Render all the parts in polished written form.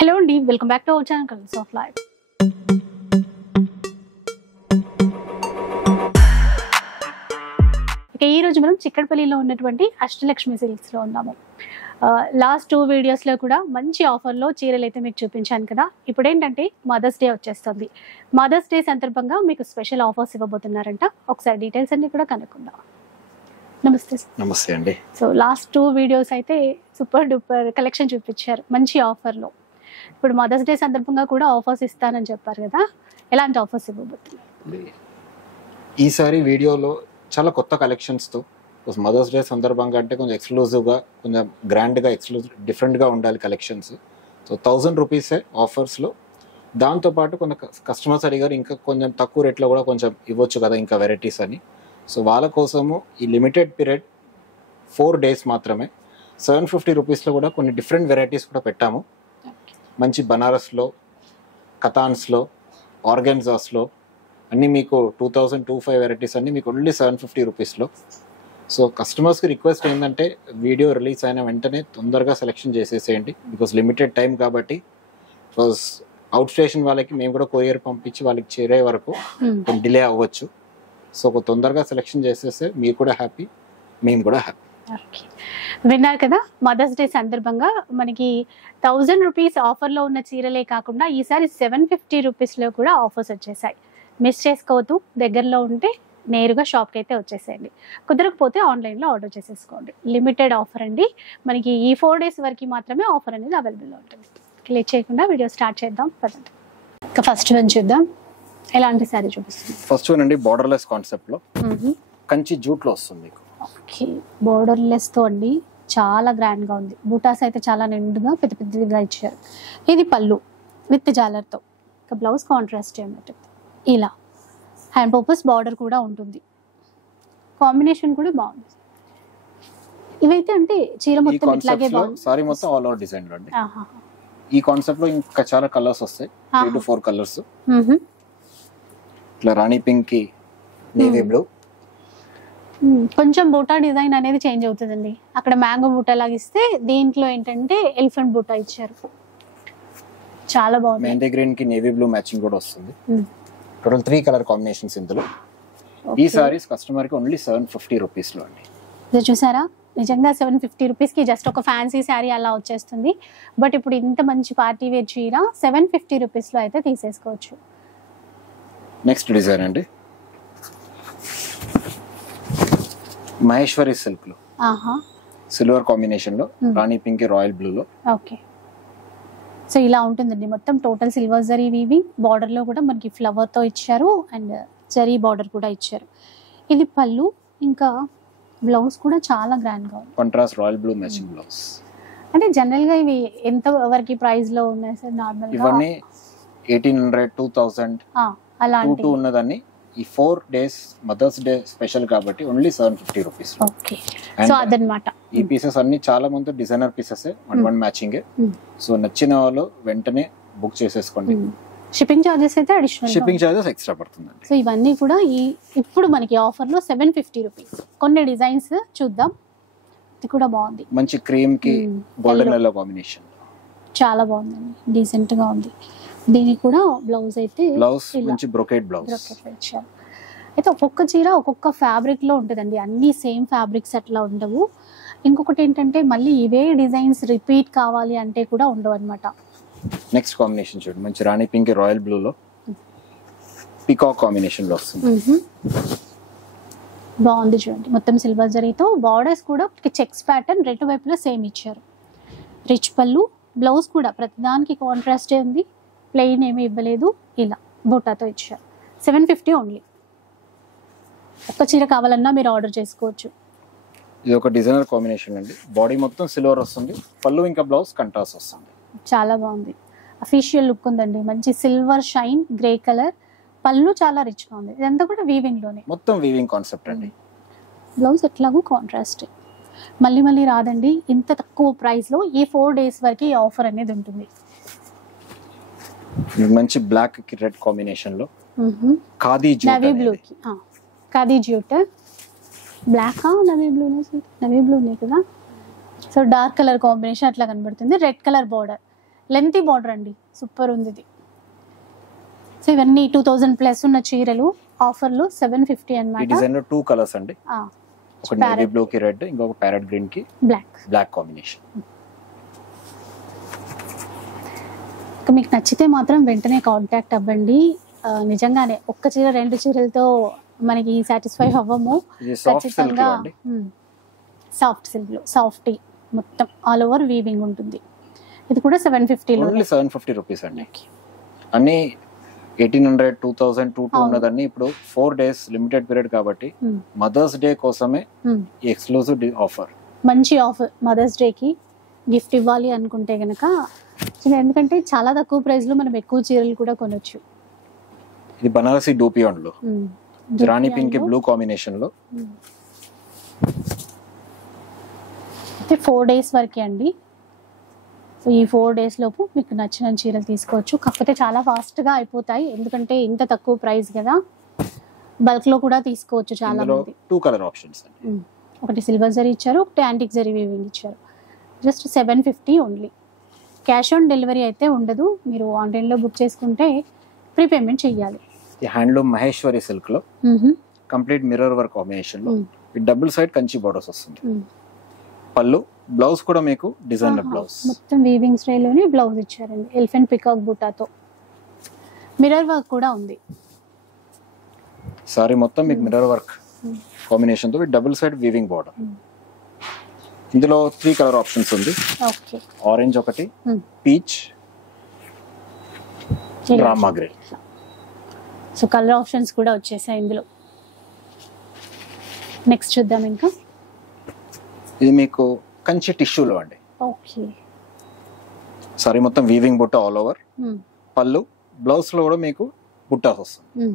Hello అండి, welcome back to our channel colours of life. ఈ రోజు మనం చిక్కడపల్లిలో ఉన్నటువంటి అష్టలక్ష్మి సిల్క్స్ లో ఉన్నాము. లాస్ట్ 2 వీడియోస్లో కూడా మంచి ఆఫర్లో చీరలు అయితే మీకు చూపించాను కదా. ఇప్పుడు ఏంటంటే మదర్స్ డే వచ్చేస్తుంది. మదర్స్ డే సందర్భంగా మీకు స్పెషల్ ఆఫర్స్ ఇవ్వబోతున్నారంట. ఒకసారి డీటెయిల్స్ అన్ని కూడా కనుక్కుందాం. నమస్తే. నమస్తే అండి. సో లాస్ట్ 2 వీడియోస్ అయితే సూపర్ డూపర్ కలెక్షన్ చూపించారు మంచి ఆఫర్లో. ఇప్పుడు మదర్స్ డే సందర్భంగా కూడా ఆఫర్స్ ఇస్తానని చెప్పారు కదా, ఎలాంటి ఆఫర్స్ ఇవ్వబోతున్నారు? ఈసారి వీడియోలో చాలా కొత్త కలెక్షన్స్తో మదర్స్ డే సందర్భంగా అంటే కొంచెం ఎక్స్క్లూజివ్గా, కొంచెం గ్రాండ్గా, డిఫరెంట్గా ఉండాలి కలెక్షన్స్. సో 1000 రూపీసే ఆఫర్స్లో. దాంతోపాటు కొంత కస్టమర్స్ అడిగారు ఇంకా కొంచెం తక్కువ రేట్లో కూడా కొంచెం ఇవ్వచ్చు కదా ఇంకా వెరైటీస్ అని. సో వాళ్ళ కోసము ఈ లిమిటెడ్ పీరియడ్ 4 డేస్ మాత్రమే 750 రూపీస్లో కూడా కొన్ని డిఫరెంట్ వెరైటీస్ కూడా పెట్టాము. మంచి బనారస్లో, కథాన్స్లో, ఆర్గెన్జాస్లో అన్నీ మీకు 2025 వెరైటీస్ అన్నీ మీకు ఓన్లీ 750 రూపీస్లో. సో కస్టమర్స్కి రిక్వెస్ట్ ఏంటంటే వీడియో రిలీజ్ అయిన వెంటనే తొందరగా సెలెక్షన్ చేసేసేయండి, బికాస్ లిమిటెడ్ టైం కాబట్టి. బికాస్ అవుట్ స్టేషన్ వాళ్ళకి మేము కూడా కొరియర్ పంపించి వాళ్ళకి చేరే వరకు డిలే అవ్వచ్చు. సో తొందరగా సెలెక్షన్ చేసేస్తే మీరు కూడా హ్యాపీ, మేము కూడా హ్యాపీ. విన్నారు కదా, మదర్స్ డే సందర్భంగా మనకి 1000 రూపీస్ ఆఫర్లో ఉన్న చీరలే కాకుండా ఈసారి 750 రూపీస్లో కూడా ఆఫర్స్ వచ్చేసాయి. మిస్ చేసుకోవద్దు. దగ్గరలో ఉంటే నేరుగా షాప్కి అయితే వచ్చేసేయండి. కుదరకపోతే ఆన్లైన్లో ఆర్డర్ చేసేసుకోండి. లిమిటెడ్ ఆఫర్ అండి. మనకి ఈ 4 డేస్ వరకు మాత్రమే ఆఫర్ అనేది అవైలబుల్లో ఉంటుంది. లేట్ చేయకుండా వీడియో స్టార్ట్ చేద్దాం పదండి. ఇంకా ఫస్ట్ వన్ చూద్దాం. ఎలాంటి శారీ చూపిస్తుంది? ఫస్ట్ వన్ అండి బార్డర్లెస్ కాన్సెప్ట్లో కంచి జూట్లో వస్తుంది మీకు. ఓకే, బోర్డర్లెస్తో అండి, చాలా గ్రాండ్గా ఉంది. బూటాస్ అయితే చాలా నిండుగా పెద్ద పెద్దగా ఇచ్చారు. ఇది పళ్ళు విత్ జాలర్తో. ఇక బ్లౌజ్ కాంట్రాస్ట్ ఏమిటి ఇలా హ్యాండ్ పర్పస్ బార్డర్ కూడా ఉంటుంది. కాంబినేషన్ కూడా బాగుంది. ఇవైతే అంటే చీర మొత్తం ఇట్లాగే బాగుంది. సారీ మొత్తం ఆల్ ఓవర్ డిజైన్ లో అండి. ఈ కాన్సెప్ట్ లో ఇంకా చాలా కలర్స్ వస్తాయి, 3 to 4 కలర్స్. ఇట్లా రాణి పింక్ కి నేవీ బ్లూ. కొంచెం బూటా డిజైన్ అనేది చేంజ్ అవుతుందండి. అక్కడ మ్యాంగో బూటా లాగా ఇస్తే దీంట్లో ఏంటంటే ఎలిఫెంట్ బూటా ఇచ్చారు. చాలా బాగుంది. మెంతి గ్రీన్ కి నేవీ బ్లూ మ్యాచింగ్ కూడా వస్తుంది. టోటల్ 3 కలర్ కాంబినేషన్స్ ఇందులో. ఈ సారీస్ కస్టమర్ కి ఓన్లీ 750 రూపీస్ లో అండి. ఇది చూసారా, నిజంగా 750 రూపీస్ కి జస్ట్ ఒక ఫ్యాన్సీ శారీ అలా వచ్చేస్తుంది. బట్ ఇప్పుడు ఇంత మంచి పార్టీ వేర్ చీర 750 రూపీస్ లో అయితే తీసేసుకోవచ్చు. నెక్స్ట్ డిజైన్ అండి మహేశ్వరి సిల్క్ లో సిల్వర్ కాంబినేషన్ లో రాణి పింక్ రాయల్ బ్లూ లో. ఓకే, సో ఇలా ఉంటుందండి. మొత్తం total silver zari weaving. Border లో కూడా మనకి ఫ్లవర్ తో ఇచ్చారు అండ్ జరీ బార్డర్ కూడా ఇచ్చారు. ఇది పళ్ళు, ఇంకా బ్లౌజ్ కూడా చాలా గ్రాండ్ గా ఉంది. Contrast royal blue matching blouse. అంటే జనరల్ గా ఇవి ఎంత వరకు ప్రైస్ లో ఉన్నాయి సార్? నార్మల్ ఇవన్నీ 1800, 2000 అలాంటి ఉన్నదాన్ని ఈ 4 డేస్ మదర్స్ డే స్పెషల్ కాబట్టి ఓన్లీ 750 రూపీస్. ఓకే, సో అదనమాట. ఈ పీసెస్ అన్ని చాలా మంది డిజైనర్ పీసెస్ 1 మ్యాచింగ్. సో నచ్చిన వాళ్ళు వెంటనే బుక్ చేసేసుకోండి. షిప్పింగ్ చార్జెస్ అయితే అడిషనల్, షిప్పింగ్ చార్జెస్ ఎక్స్ట్రా పడుతుందండి. సో ఇవన్నీ కూడా ఇప్పుడు మనకి ఆఫర్ లో 750 రూపీస్. కొన్ని డిజైన్స్ చూద్దాం. ఇది కూడా బాగుంది, మంచి క్రీమ్ కి గోల్డెన్ ఎల్లో కాంబినేషన్, చాలా బాగుందండి. డీసెంట్ గా ఉంది. దీనికి కూడా బ్లౌజ్ అయితే మంచి బ్రోకేడ్ బ్లౌజ్ ఇచ్చారు. అయితే ఒక్కొక్క చీర ఒక్కొక్క ఫ్యాబ్రిక్ లో ఉంటుందండి, అన్ని సేమ్ ఫ్యాబ్రిక్స్ అట్లా ఉండవు. ఇంకొకటి ఏంటంటే మళ్ళీ ఇవే డిజైన్స్ రిపీట్ కావాలి అంటే కూడా ఉండవు అనమాట. నెక్స్ట్ కాంబినేషన్ చూడండి, మంచి రాణి పింక్ రాయల్ బ్లూ లో పీకాక్ కాంబినేషన్ లో వస్తుంది. బాగుంది చూడండి, మొత్తం సిల్వర్ జరీతో. బార్డర్స్ కూడా చెక్స్ ప్యాటర్న్ రెండు వైపులా సేమ్ ఇచ్చారు. రిచ్ పళ్ళు, బ్లౌజ్ కూడా ప్రతిదానికి కాంట్రాస్టే ఉంది, ప్లెయిన్ ఏమీ ఇవ్వలేదు. ఇలా బూటాతో ఇచ్చారు. 750 ఓన్లీ. ఒక్క చీర కావాలన్నా మీరు ఆర్డర్ చేసుకోవచ్చు. ఇది ఒక డిజైనర్ కాంబినేషన్ అండి. బాడీ మొత్తం సిల్వర్ వస్తుంది, పళ్ళు ఇంకా బ్లౌజ్ కంట్రాస్ట్ వస్తుంది. చాలా బాగుంది, అఫీషియల్ లుక్ ఉందండి. మంచి సిల్వర్ షైన్ గ్రే కలర్. పళ్ళు చాలా రిచ్ గా ఉంది. ఇదంతా కూడా వీవింగ్ లోనే, మొత్తం వీవింగ్ కాన్సెప్ట్ అండి. బ్లౌజ్ ఎట్లాగో కాంట్రాస్ట్. మళ్ళీ మళ్ళీ రాదండి ఇంత తక్కువ ప్రైస్ లో. ఈ 4 డేస్ వరకు ఈ ఆఫర్ అనేది ఉంటుంది. మంచి బ్లాక్ కి రెడ్ కాంబినేషన్ లో ఖాదీ జూట్, నవీ బ్లూ కి khadi jute. Black navy blue, navy బ్లూనే కదా. సో డార్క్ కలర్ కాంబినేషన్ అట్లా కనబడుతుంది. Red colour border. Lengthy border అండి, సూపర్ ఉంది ఇది. సో ఇవన్నీ 2000 ప్లస్ ఉన్న చీరలు ఆఫర్లో 750 ఈ అన్నమాట. డిజైన్ లో 2 కలర్స్ అండి, ఒక నేవీ బ్లూ కి రెడ్, ఇంకొక ప్యారెట్ గ్రీన్ కి బ్లాక్ కాంబినేషన్. మీకు నచ్చితే మాత్రం వెంటనే కాంటాక్ట్ అవ్వండి. నిజంగానే ఒక్క చీర 2 చీరలతో మనకి సాటిస్ఫై అవ్వము. ఇది సాఫ్ట్ సిల్క్ ఖచ్చితంగా అండి, సాఫ్ట్ సిల్క్ లో సాఫ్టీ మొత్తం ఆల్ ఓవర్ వీవింగ్ ఉంటుంది. ఇది కూడా 750 లో, ఓన్లీ 750 రూపీస్ అండి. అన్ని 1800, 2000, 2200 ఉన్నదన్నీ ఇప్పుడు 4 days లిమిటెడ్ పీరియడ్ కాబట్టి మదర్స్ డే కోసమే ఈ ఎక్స్క్లూజివ్ ఆఫర్. మంచి ఆఫర్ మదర్స్ డే కి గిఫ్ట్ ఇవ్వాలి అనుకుంటే గనక, ఎందుకంటే చాలా తక్కువ ప్రైస్ లో మనం ఎక్కువ చీరలు కూడా కొనొచ్చు. ఇది బనారసి డూపియాన్ లో రాణి పింక్ బ్లూ కాంబినేషన్ లో. 4 days వరకే అండి. సో ఈ 4 days లోపు మీకు నచ్చిన చీరలు తీసుకోవచ్చు. కాకపోతే చాలా ఫాస్ట్ గా అయిపోతాయి, ఎందుకంటే ఇంత తక్కువ ప్రైస్ కదా. బల్క్ లో కూడా తీసుకోవచ్చు చాలా మంది. 2 కలర్ ఆప్షన్స్ అండి, ఒకటి సిల్వర్ జరీ ఇచ్చారు, ఒకటి యాంటిక్ జరీ వీవింగ్ ఇచ్చారు. Just 750 only. Cash on delivery అయితే ఉండదు, మీరు ఆన్లైన్లో బుక్ చేసుకుంటే ప్రీపేమెంట్ చెయ్యాలి. ఈ హ్యాండ్లూమ్ మహేశ్వరి సిల్క్ లో కంప్లీట్ మిర్రర్ వర్క్ కాంబినేషన్ లో డబుల్ సైడ్ కంచి బోర్డర్స్ వస్తుంది. పళ్ళు, బ్లౌజ్ కూడా మీకు డిజైనర్ బ్లౌజ్, మొత్తం వీవింగ్ స్టైల్ లోనే బ్లౌజ్ ఇచ్చారండి, ఎలిఫెంట్ పికాక్ బూటాతో. మిర్రర్ వర్క్ కూడా ఉంది. సారీ మొత్తం మీకు మిర్రర్ వర్క్ కాంబినేషన్ తో డబుల్ సైడ్ వీవింగ్ బోర్డర్. ఇందులో 3 కలర్ ఆప్షన్స్ ఉంది. ఓకే, ఆరెంజ్ ఒకటి, peach, Rama grey. So colour options కూడా వచ్చేసాయి ఇందులో. నెక్స్ట్ చూద్దాం ఇంకా. ఇది మీకు కంచి టిష్యూలో అండి. ఓకే, సారీ మొత్తం వీవింగ్ బుట్ట ఆల్ ఓవర్. పళ్ళు, బ్లౌజ్ లో కూడా మీకు బుట్టాస్ వస్తుంది.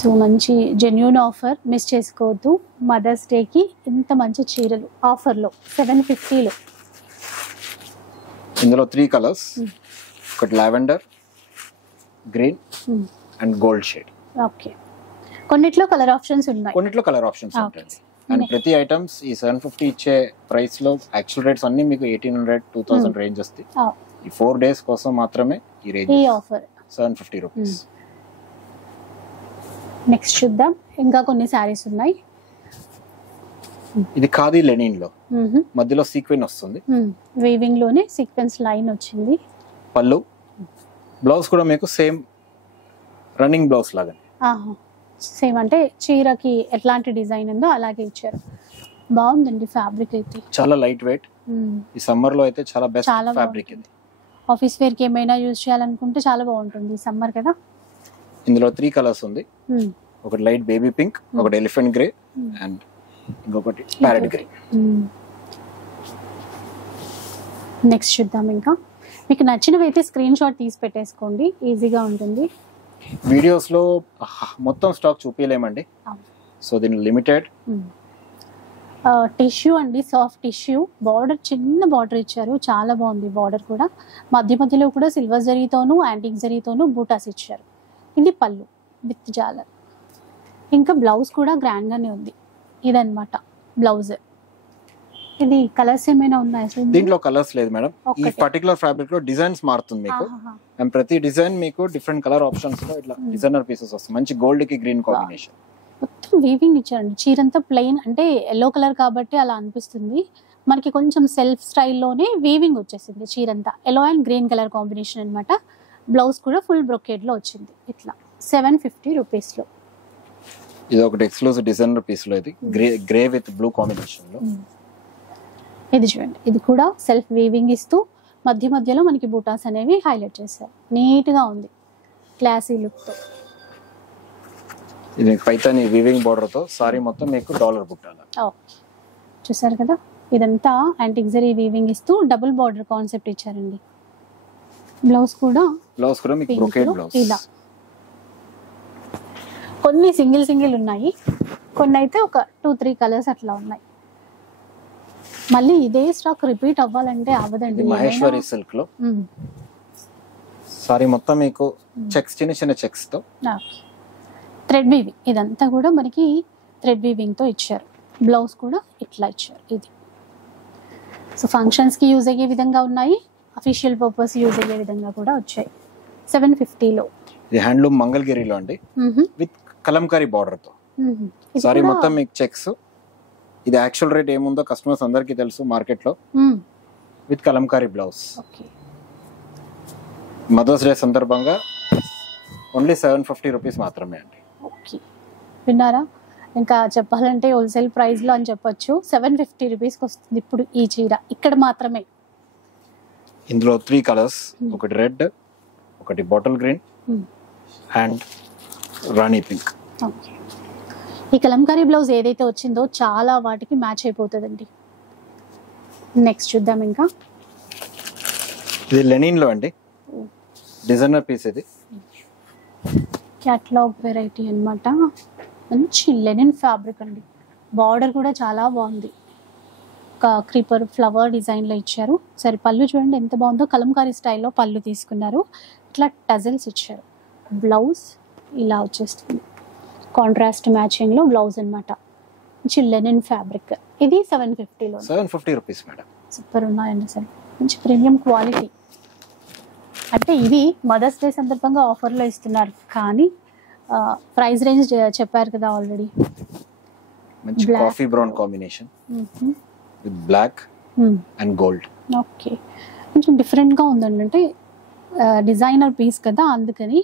సో మంచి జెన్యూన్ ఆఫర్, మిస్ చేసుకోవద్దు. మదర్స్ డేకి ఇంత మంచి చీరలు ఆఫర్లో 750లో. ఇందులో 3 కలర్స్, ఒకటి lavender, green and gold shade. Okay, కొన్నిట్లో కలర్ ఆప్షన్స్ ఉన్నాయి, కొన్నిట్లో కలర్ ఆప్షన్స్ ఉంటాయి. అండ్ ప్రతి ఐటమ్స్ ఈ 750 ఇచ్చే ప్రైస్ లో యాక్చువల్ రేట్స్ అన్ని మీకు 1800, 2000 రేంజ్ వస్తాయి. ఈ 4 days కోసం మాత్రమే ఈ రేంజ్, ఈ ఆఫర్ 750 రూపీస్. నెక్స్ట్ చూద్దాం, ఇంకా కొన్ని శారీస్ ఉన్నాయి. ఇది ఖాదీ లెనిన్ లో మధ్యలో సీక్వెన్ వస్తుంది, వీవింగ్ లోనే సీక్వెన్స్ లైన్ వచ్చింది. పళ్ళు, బ్లౌజ్ కూడా మీకు సేమ్ రన్నింగ్ బ్లౌజ్ లాగా, సేమ్ అంటే చీరకి ఎట్లాంటి డిజైన్ ఉందో అలాగే ఇచ్చారు. బాగుందండి ఫ్యాబ్రిక్ అయితే, చాలా లైట్ వెయిట్. ఈ సమ్మర్ లో అయితే చాలా బెస్ట్ ఫ్యాబ్రిక్ ఇది. ఆఫీస్ వేర్ కి ఏమైనా యూజ్ చేయాలనుకుంటే చాలా బాగుంటుంది సమ్మర్ కదా. ఇందులో 3 కలర్స్ ఉంది, ఒకటి లైట్ బేబీ పింక్, ఒకటి ఎలిఫెంట్ గ్రే అండ్ ఇంకొకటి ప్యారెట్ గ్రే. నెక్స్ట్ చూద్దాం ఇంకా. మీకు నచ్చినవి అయితే స్క్రీన్ షాట్ తీసి పెట్టేసుకోండి, ఈజీగా ఉంటుంది. వీడియోస్ లో మొత్తం స్టాక్ చూపించలేమండి, సో దీని లిమిటెడ్. టిష్యూ అండి, సాఫ్ట్ టిష్యూ. బార్డర్ చిన్న బార్డర్ ఇచ్చారు, చాలా బాగుంది బార్డర్ కూడా. మధ్య మధ్యలో కూడా సిల్వర్ జరీతోనూ యాంటిక్ జరీతోనూ బూటాస్ ఇచ్చారు. ఇది పళ్ళు విత్ జాలర్. ఇంకా బ్లౌజ్ కూడా గ్రాండ్ గానే ఉంది. ఇదన్నమాట బ్లౌజ్. ఇది కలర్స్ ఏమైనా ఉన్నాయి? దీంట్లో కలర్స్ లేదు మేడం, ఈ పర్టికులర్ ఫ్యాబ్రిక్ లో డిజైన్స్ మారుతుంది మీకు. అండ్ ప్రతి డిజైన్ మీకు డిఫరెంట్ కలర్ ఆప్షన్స్ లో ఇట్లా డిజైనర్ పీసెస్ వస్తాయి. మంచి గోల్డ్ కి గ్రీన్ కాంబినేషన్. మొత్తం వీవింగ్ ఇచ్చారండి. చీరంతా ప్లెయిన్, అంటే ఎల్లో కలర్ కాబట్టి అలా అనిపిస్తుంది. మనకి కొంచెం సెల్ఫ్ స్టైల్లోనే వీవింగ్ వచ్చేసింది చీరంతా. Yellow and green colour combination అనమాట. బ్లౌజ్ కూడా ఫుల్ బ్రొకేడ్ లో వచ్చింది. ఇట్లా 750 రూపీస్ లో. ఇది ఒకటి ఎక్స్క్లూజివ్ డిజైనర్ పీస్ లో, ఇది గ్రే విత్ బ్లూ కాంబినేషన్ లో. ఇది చూడండి, ఇది కూడా సెల్ఫ్ వీవింగ్ ఇస్తూ మధ్య మధ్యలో మనకి బూటాస్ అనేవి హైలైట్ చేశారు. నీట్ గా ఉంది, క్లాసీ లుక్ తో. ఇది పైతాని వీవింగ్ బోర్డర్ తో సారీ మొత్తం మీకు డాలర్ బుట్టాల. చూసారు కదా, ఇదంతా యాంటిక్ జరీ వీవింగ్ ఇస్తూ డబుల్ బార్డర్ కాన్సెప్ట్ ఇచ్చారండి. బ్లౌజ్ కూడా మీకు బ్రొకేడ్ బ్లౌజ్. ఇలా కొన్ని సింగిల్ ఉన్నాయి, కొన్ని అయితే ఒక 2-3 కలర్స్ అట్లా ఉన్నాయి. మళ్ళీ ఇదే స్టాక్ రిపీట్ అవ్వాలంటే అవ్వదండి. మహేశ్వరి సిల్క్ లో సారీ మొత్తం మీకు చెక్స్, చిన్న చిన్న చెక్స్ తో థ్రెడ్ వీవింగ్. ఇదంతా కూడా మనకి థ్రెడ్ వీవింగ్ తో ఇచ్చారు. బ్లౌజ్ కూడా ఇట్లా ఇచ్చారు. ఇది సో ఫంక్షన్స్కి యూజ్ అయ్యే విధంగా ఉన్నాయి, అఫీషియల్ పర్పస్ యూజ్ అయ్యే విధంగా కూడా వచ్చాయి. 750లో. ఇది హ్యాండ్లూమ్ మంగళగిరిలో అండి, విత్ కలంకారీ బార్డర్ తో. సారీ మొత్తం మీకు చెక్స్. ఇది యాక్చువల్ రేట్ ఏముందో కస్టమర్స్ అందరికీ తెలుసు మార్కెట్ లో. With Kalamkari blouse. Mother's day సందర్భంగా ఓన్లీ 750 రూపీస్ మాత్రమే అండి. ఓకే, విన్నారా? ఇంకా చెప్పాలంటే హోల్సేల్ ప్రైస్లో అని చెప్పొచ్చు. 750 రూపీస్కి వస్తుంది ఇప్పుడు ఈ చీర ఇక్కడ మాత్రమే. ఇందులో 3 కలర్స్, ఒకటి రెడ్, ఒకటి bottle green and Rani pink. Okay, ఈ కలంకారీ బ్లౌజ్ ఏదైతే వచ్చిందో చాలా వాటికి మ్యాచ్ అయిపోతుందండి. నెక్స్ట్ చూద్దాం. ఇంకా ఇది లెనిన్ లో అండి, డిజైనర్ పీస్. ఇది క్యాటలాగ్ వెరైటీ అన్నమాట. మంచి లెనిన్ ఫ్యాబ్రిక్ అండి. బార్డర్ కూడా చాలా బాగుంది, ఒక క్రీపర్ ఫ్లవర్ డిజైన్లో ఇచ్చారు. సరే పళ్ళు చూడండి ఎంత బాగుందో, కలంకారీ స్టైల్లో పళ్ళు తీసుకున్నారు. ఇట్లా టజల్స్ ఇచ్చారు. బ్లౌజ్ ఇలా వచ్చేస్తుంది, కాంట్రాస్ట్ మ్యాచింగ్లో బ్లౌజ్ అనమాట. మంచి లెనిన్ ఫ్యాబ్రిక్. ఇది 750లో. 750 రూపీస్ మేడం. సూపర్ ఉన్నాయండి అసలు, మంచి ప్రీమియం క్వాలిటీ. అంటే ఇవి మదర్స్ డే సందర్భంగా ఆఫర్లో ఇస్తున్నారు, కానీ ప్రైస్ రేంజ్ చెప్పారు కదా ఆల్రెడీ. మంచి coffee brown combination with black and gold. Okay, కొంచెం డిఫరెంట్గా ఉందండి. అంటే డిజైనర్ పీస్ కదా అందుకని.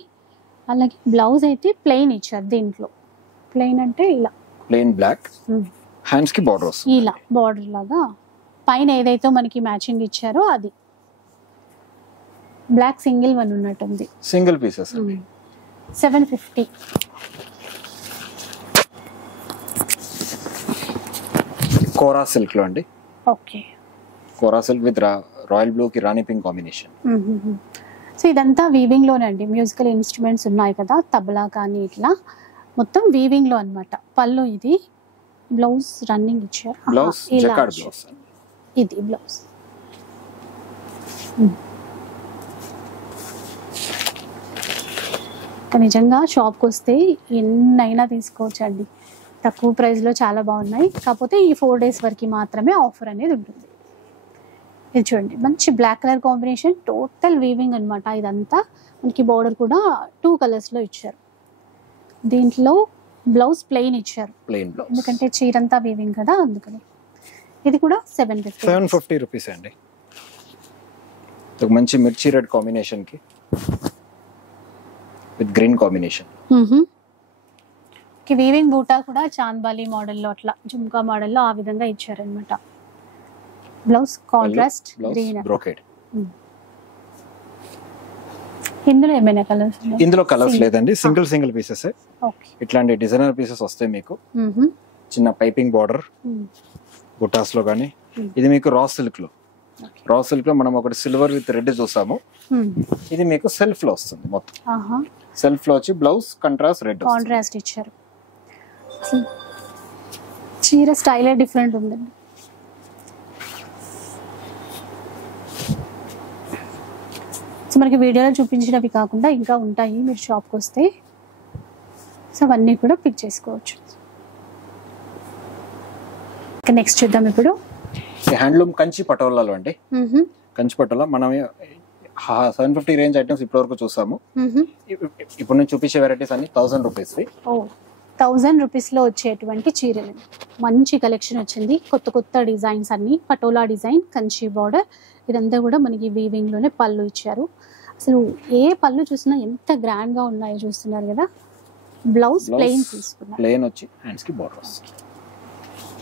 అలాగే బ్లౌజ్ అయితే ప్లెయిన్ ఇచ్చారు. దీంట్లో ప్లెయిన్ అంటే ఇలా ప్లెయిన్ బ్లాక్, హ్యాండ్స్ కి బార్డర్ వస్తుంది ఇలా బార్డర్ లాగా. పైన ఏదైతే మనకి మ్యాచింగ్ ఇచ్చారో అది బ్లాక్ సింగిల్ వన్ ఉన్నట్టుంది. Single pieces. 750. కోరా సిల్క్ లో అండి. Okay, Kora silk with royal blue కి రాణి పింక్ కాంబినేషన్. సో ఇదంతా వీవింగ్ లోనే అండి. మ్యూజికల్ ఇన్స్ట్రుమెంట్స్ ఉన్నాయి కదా, తబలా కానీ ఇట్లా మొత్తం వీవింగ్ లో అన్నమాట. పళ్ళు ఇది, బ్లౌజ్ రన్నింగ్ ఇచ్చారు. Blouse jacquard blouse. ఇది బ్లౌజ్. నిజంగా షాప్కి వస్తే ఎన్నైనా తీసుకోవచ్చు అండి. తక్కువ ప్రైస్లో చాలా బాగున్నాయి. కాకపోతే ఈ 4 days వరకు మాత్రమే ఆఫర్ అనేది ఉంటుంది. ఇది చూడండి, మంచి black colour combination, total weaving అనమాట. ఇదంతా మనకి బార్డర్ కూడా 2 కలర్స్లో ఇచ్చారు. దీంట్లో బ్లౌజ్ ప్లెయిన్ ఇచ్చారు, ప్లెయిన్ బ్లౌజ్, ఎందుకంటే చీరంతా వీవింగ్ కదా అందుకని. ఇది కూడా 750 రూపీస్ అండి. మంచి మిర్చి రెడ్ కాంబినేషన్ కి విత్ గ్రీన్ కాంబినేషన్. వీవింగ్ బూటా కూడా చాంద్బాలి మోడల్లో అట్లా జుమ్కా మోడల్లో ఆ విధంగా ఇచ్చారనమాట. Blouse contrast green brocade. ఇందులో ఏమైనా కలర్స్? ఇందులో కలర్స్ లేదండి, సింగిల్ పీసెస్. ఇట్లాంటి డిజైనర్ పీసెస్ వస్తాయి మీకు. చిన్న పైపింగ్ బార్డర్ బుటాస్ లో కానీ. ఇది మీకు రా సిల్క్ లో మనం ఒకటి సిల్వర్ విత్ రెడ్ చూసాము. ఇది మీకు సెల్ఫ్ లో వస్తుంది మొత్తం. సెల్ఫ్ లో వచ్చి బ్లౌజ్ కాంట్రాస్ట్ ఇచ్చారు. చీర స్టైలే డిఫరెంట్ ఉందండి. సో మనకి వీడియోలో చూపించినవి కాకుండా ఇంకా ఉంటాయి, మీరు షాప్కి వస్తే సో అవన్నీ కూడా పిక్ చేసుకోవచ్చు. నెక్స్ట్ చూద్దాం ఇప్పుడు. హ్యాండ్లూమ్ కంచి పటోలాలో అండి. కంచి పటోలా మనం 750 రేంజ్ ఐటమ్స్ ఇప్పటి వరకు చూసాము. ఇప్పుడు నేను చూపించే వెరైటీస్ అన్ని 1000 రూపీస్. 1000 రూపీస్లో వచ్చేటువంటి చీరలు. మంచి కలెక్షన్ వచ్చింది, కొత్త డిజైన్స్ అన్ని. పటోలా డిజైన్, కంచి బార్డర్, ఇదంతా కూడా మనకి వీవింగ్ లోనే పళ్ళు ఇచ్చారు. అసలు ఏ పళ్ళు చూసినా ఎంత గ్రాండ్ గా ఉన్నాయో చూస్తున్నారు కదా. బ్లౌజ్ ప్లెయిన్ తీసుకున్నారు, ప్లెయిన్ వచ్చి హ్యాండ్స్ కి బార్డర్ వస్తుంది.